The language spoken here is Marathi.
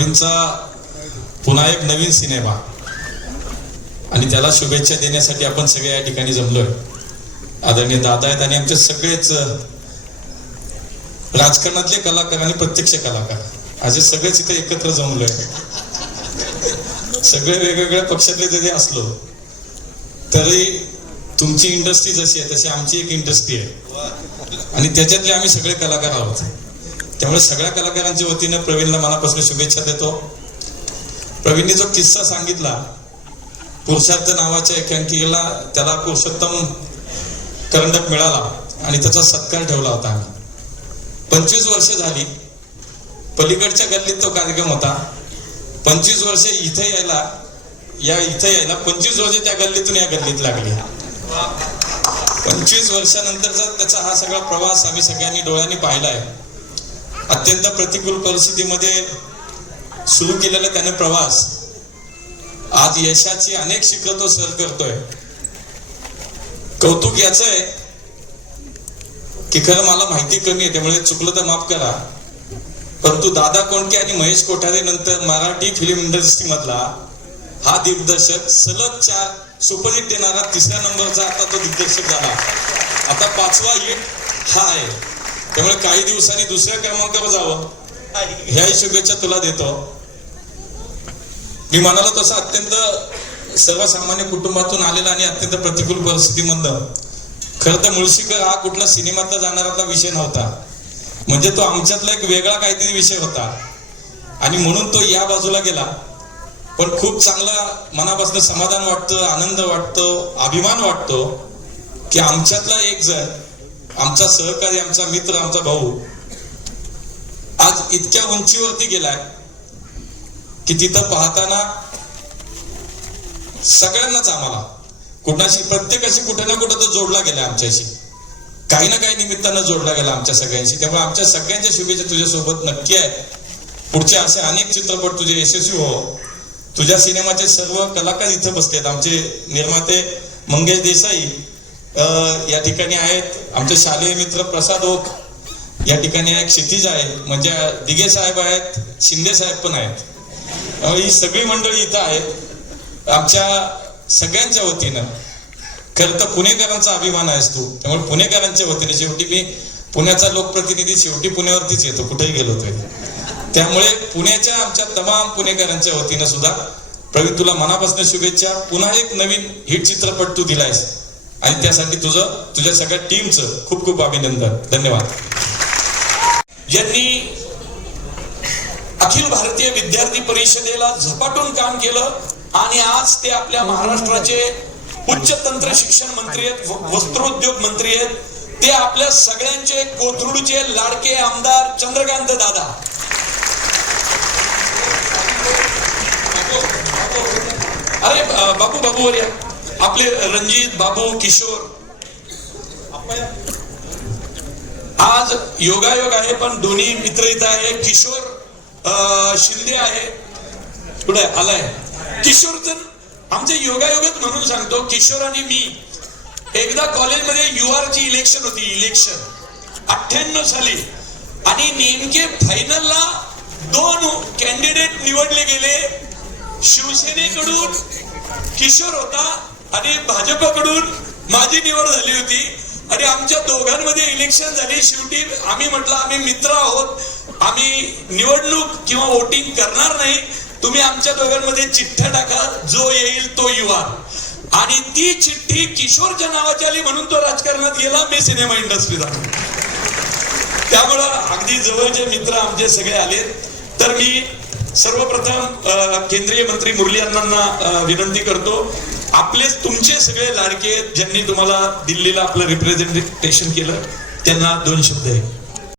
प्रवीणचा पुन्हा एक नवीन सिनेमा. आणि त्याला शुभेच्छा देण्यासाठी आपण सगळे या ठिकाणी जमलोय. आदरणीय दादा आहेत आणि आमचे सगळेच राजकारणातले कलाकार आणि प्रत्यक्ष कलाकार. असे सगळेच इथे एकत्र जमलोय. सगळे वेगवेगळ्या पक्षातले जरी असलो तरी तुमची इंडस्ट्री जशी आहे तशी आमची एक इंडस्ट्री आहे. आणि त्याच्यातले आम्ही सगळे कलाकार आहोत. त्यामुळे सगळ्या कलाकारांच्या वतीनं प्रवीणला मनापासून शुभेच्छा देतो. प्रवीणने जो किस्सा सांगितला पुरुषार्थ नावाच्या एकांकिकेला त्याला पुरुषोत्तम करंडक मिळाला आणि त्याचा सत्कार ठेवला होता. आम्ही पंचवीस वर्ष झाली. पलीकडच्या गल्लीत तो कार्यक्रम होता. पंचवीस वर्ष इथे यायला या इथे यायला पंचवीस वर्ष त्या गल्लीतून या गल्लीत लागली. पंचवीस वर्षानंतरचा त्याचा हा सगळा प्रवास आम्ही सगळ्यांनी डोळ्यांनी पाहिला आहे अत्यंत प्रतिकूल परिस्थितीमध्ये सुरू केलेला त्याने प्रवास. आज यशाची अनेक शिखर तो सर करतोय. कौतुक याच आहे की खरं मला माहिती कमी आहे त्यामुळे चुकलं तर माफ करा. परंतु दादा कोंडके आणि महेश कोठारे नंतर मराठी फिल्म इंडस्ट्री मधला हा दिग्दर्शक सलग चार सुपरहिट देणारा तिसऱ्या नंबरचा आता तो दिग्दर्शक झाला. आता पाचवा हिट हा आहे. त्यामुळे काही दिवसांनी दुसऱ्या क्रमांकावर जावं. ह्याही शुभेच्छा तुला देतो. मी म्हणालो तसं अत्यंत सर्वसामान्य कुटुंबातून आलेला आणि अत्यंत प्रतिकूल परिस्थितीमधलं खरं तर मुळशीकर हा कुठला सिनेमातला जाणारा विषय नव्हता. म्हणजे तो आमच्यातला एक वेगळा काहीतरी विषय होता. आणि म्हणून तो या बाजूला गेला. पण खूप चांगला मनापासून समाधान वाटतं आनंद वाटतो अभिमान वाटतो की आमच्यातला एक जण आमचा सहकारी आमचा मित्र आमचा भाऊ आज इतक्या उंचीवरती गेलाय की तिथं पाहताना सगळ्यांनाच आम्हाला कुणाशी प्रत्येकाशी कुठे ना कुठं तो जोडला गेला आमच्याशी. काही ना काही निमित्तानं जोडला गेला आमच्या सगळ्यांशी. त्यामुळे आमच्या सगळ्यांच्या शुभेच्छा तुझ्यासोबत नक्की आहेत. पुढचे असे अनेक चित्रपट तुझे यशस्वी हो. तुझ्या सिनेमाचे सर्व कलाकार इथं बसलेत. आमचे निर्माते मंगेश देसाई या ठिकाणी आहेत आमचे शालेय मित्र प्रसाद ओक या ठिकाणी एक क्षितिज आहे म्हणजे दिघे साहेब आहेत शिंदे साहेब पण आहेत. ही सगळी मंडळी इथं आहेत. आमच्या सगळ्यांच्या वतीनं खरं तर पुणेकरांचा अभिमान आहेस तू त्यामुळे पुणेकरांच्या वतीने शेवटी मी पुण्याचा लोकप्रतिनिधी शेवटी पुण्यावरतीच येतो कुठेही गेलो तरी. त्यामुळे पुण्याच्या आमच्या तमाम पुणेकरांच्या वतीनं सुद्धा प्रवीण तुला मनापासून शुभेच्छा. पुन्हा एक नवीन हिट चित्रपट तू दिलायस. आणि त्यासाठी तुझं तुझ्या सगळ्या टीमचं खूप खूप अभिनंदन. धन्यवाद. ज्यांनी अखिल भारतीय विद्यार्थी परिषदेला झपाटून काम केलं आणि आज ते आपल्या महाराष्ट्राचे उच्च तंत्र शिक्षण मंत्री आहेत वस्त्रोद्योग मंत्री आहेत. ते आपल्या सगळ्यांचे कोथरूडचे लाडके आमदार चंद्रकांत दादा. अरे बाबू बाबू वर्या आपले रणजित बाबू किशोर. आज योगायोग आहे पण दोन्ही मित्र इथं आहे. किशोर शिंदे आहे. पुढे आलाय. किशोर तर आमचे योगायोगच म्हणून सांगतो किशोर आणि मी. एकदा कॉलेजमध्ये युआर ची इलेक्शन होती इलेक्शन अठ्ठ्याण्णव साली. आणि नेमके फायनलला दोन कॅन्डिडेट निवडले गेले. शिवसेनेकडून किशोर होता आणि भाजपकडून माझी निवड झाली होती. आणि आमच्या दोघांमध्ये इलेक्शन झाली. शेवटी आम्ही म्हटलं आम्ही मित्र आहोत. आम्ही निवडणूक किंवा वोटिंग करणार नाही. तुम्ही आमच्या दोघांमध्ये चिठ्ठ्या टाका. जो येईल तो युवा. आणि ती चिठ्ठी किशोरच्या नावाची आली म्हणून तो राजकारणात गेला. मी सिनेमा इंडस्ट्रीला त्यामुळं अगदी जवळचे मित्र आमचे सगळे आले तर मी सर्वप्रथम केंद्रीय मंत्री मुरली अण्णांना विनंती करतो. आपलेच तुमचे सगळे लाडके ज्यांनी तुम्हाला दिल्लीला आपलं रिप्रेझेंटेशन केलं त्यांना दोन शब्द आहे.